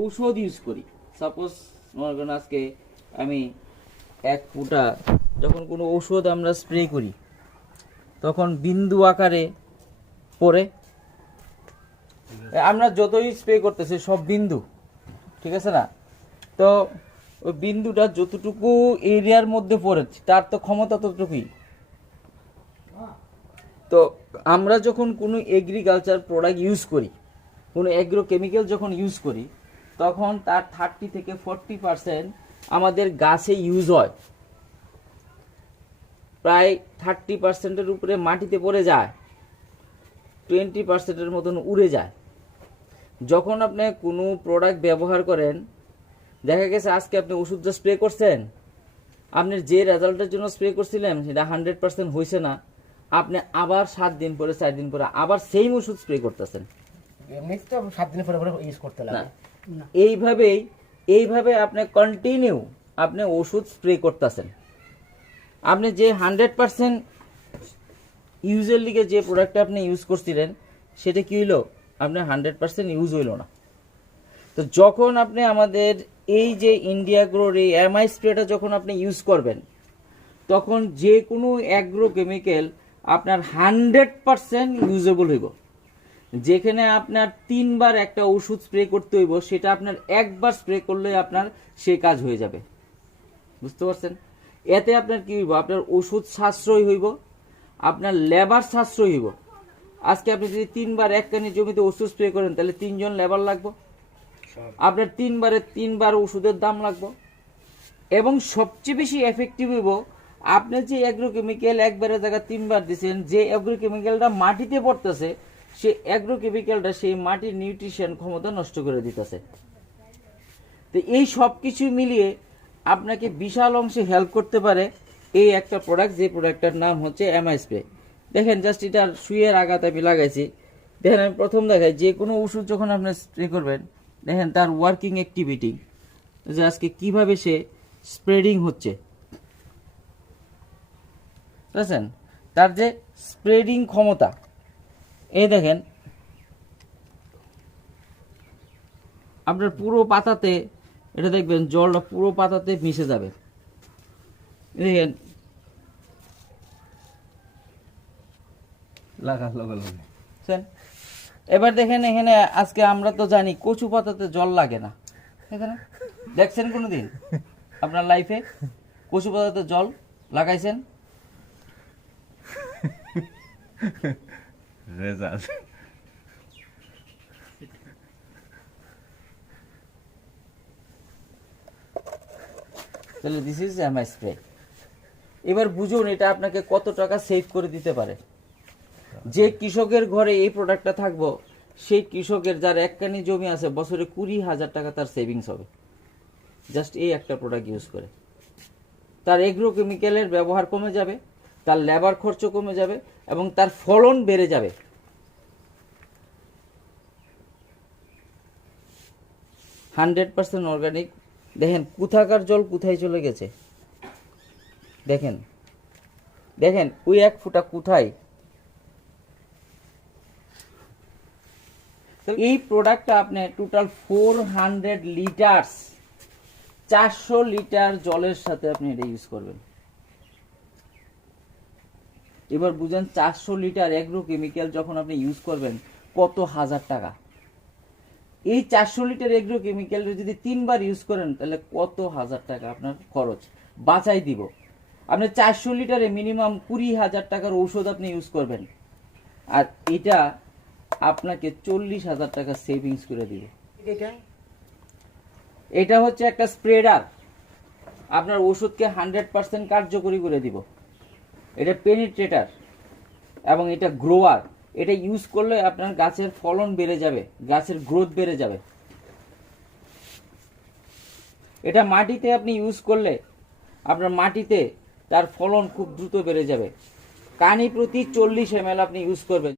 ঔষধ ইউজ করি, সাপোজ মনে করেন আজকে আমি 1 ফুটা যখন কোনো ঔষধ আমরা স্প্রে করি তখন বিন্দু আকারে পড়ে, আমরা যতই স্প্রে করতেছি সব বিন্দু, ঠিক আছে না? তো ওই বিন্দুটা যতটুকু এরিয়ার মধ্যে পড়েছে তার তো ক্ষমতা ততটুকুই। তো আমরা যখন কোনো এগ্রিকালচার প্রোডাক্ট ইউজ করি, কোনো অ্যাগ্রো কেমিক্যাল যখন ইউজ করি, তখন তার 30 থেকে 40% আমাদের গাছে ইউজ হয়, প্রায় 30%-এর উপরে মাটিতে পড়ে যায়, 20%-এর মতন উড়ে যায়। যখন আপনি কোনো প্রোডাক্ট ব্যবহার করেন, দেখা গেছে আজকে আপনি ওষুধটা স্প্রে করছেন, আপনি যে রেজাল্টের জন্য স্প্রে করছিলেন সেটা 100% হয়েছে না, আপনি আবার 7 দিন পরে 4 দিন পরে আবার সেম ওষুধ স্প্রে করতেছেন। নেক্সট 7 দিন পরে ইউজ করতে লাগে না, এইভাবে আপনি কন্টিনিউ আপনি ওষুধ স্প্রে করতেছেন। আপনি যে 100% ইউজের লিগে যে প্রোডাক্টটা আপনি ইউজ করছিলেন সেটা কি হইলো, আপনার 100% ইউজ হইল না। তো যখন আপনি আমাদের এই যে ইন্ডিয়া গ্রোর এই এমআই স্প্রেটা যখন আপনি ইউজ করবেন, তখন যে কোনো অ্যাগ্রো কেমিক্যাল আপনার 100% ইউজেবল হইব। যেখানে আপনার 3 বার একটা ওষুধ স্প্রে করতে হইব, সেটা আপনার একবার স্প্রে করলে আপনার সে কাজ হয়ে যাবে। বুঝতে পারছেন? এতে আপনার কি হইব, আপনার ওষুধ সাশ্রয় হইব, আপনার লেবার সাশ্রয় হইব। আজকে আপনি যদি 3 বার একখানি জমিতে ওষুধ স্প্রে করেন তাহলে 3 জন লেবার লাগবে, আপনার 3 বার ওষুধের দাম লাগবে। এবং সবচেয়ে বেশি এফেক্টিভ হইব আপনি যে অ্যাগ্রো কেমিক্যাল একবারের জায়গা 3 বার দিচ্ছেন, যে অ্যাগ্রো কেমিক্যালটা মাটিতে পড়তেছে সে অ্যাগ্রো কেমিক্যালটা সেই মাটির নিউট্রিশন ক্ষমতা নষ্ট করে দিতেছে। তো এই সব কিছু মিলিয়ে আপনাকে বিশাল অংশে হেল্প করতে পারে এই একটা প্রোডাক্ট, যে প্রোডাক্টটার নাম হচ্ছে এমআই স্প্রে। দেখেন জাস্ট এটার সুইয়ের আঘাত আমি লাগাইছি। দেখেন আমি প্রথম দেখাই, যে কোনো ওষুধ যখন আপনি স্প্রে করবেন, দেখেন তার ওয়ার্কিং অ্যাক্টিভিটি, যে আজকে কিভাবে সে স্প্রেডিং হচ্ছে, বুঝছেন? তার যে স্প্রেডিং ক্ষমতা, এই দেখেন আপনার পুরো পাতাতে, এটা দেখবেন জলটা পুরো পাতাতে মিশে যাবে। দেখেন এবার দেখেন এখানে আজকে আমরা তো জানি কচু পাতাতে জল লাগে না, এখানে দেখছেন কোনোদিন আপনার লাইফে কচু পাতাতে জল লাগাইছেন? তাহলে দিস ইজ এমআই স্প্রে। এবার বুঝুন এটা আপনাকে কত টাকা সেভ করে দিতে পারে। যে কৃষকের ঘরে এই প্রোডাক্টটা থাকবো, সেই কৃষকের যার একখানি জমি আছে, বছরে 20,000 টাকা তার সেভিংস হবে জাস্ট এই একটা প্রোডাক্ট ইউজ করে। তার এগ্রো কেমিক্যালের ব্যবহার কমে যাবে, তার লেবার খরচ কমে যাবে এবং তার ফলন বেড়ে যাবে। অর্গানিক। দেখেন কোথাকার জল কোথায় চলে গেছে, দেখেন দেখেন ওই 1 ফুটা কোথায়। এই প্রোডাক্টটা আপনি টোটাল 400 লিটার, 400 লিটার জলের সাথে আপনি এটা ইউজ করবেন। এবার বুঝেন 400 লিটার এগ্রো কেমিক্যাল যখন আপনি ইউজ করবেন কত হাজার টাকা। এই 400 লিটার এগ্রো কেমিক্যাল যদি 3 বার ইউজ করেন তাহলে কত হাজার টাকা আপনার খরচ বাঁচাই দিব। আপনি 400 লিটারে মিনিমাম 20,000 টাকার ঔষধ আপনি ইউজ করবেন, আর এটা আপনাকে 40,000 টাকা সেভিংস করে দিবে। এটা হচ্ছে একটা স্প্রেডার, আপনার ওষুধকে 100% কার্যকরী করে দিব। এটা পেনিট্রেটার এবং এটা গ্রোয়ার। এটা ইউজ করলে আপনার গাছের ফলন বেড়ে যাবে, গাছের গ্রোথ বেড়ে যাবে। এটা মাটিতে আপনি ইউজ করলে আপনার মাটিতে তার ফলন খুব দ্রুত বেড়ে যাবে। কানি প্রতি 40 ml আপনি ইউজ করবেন।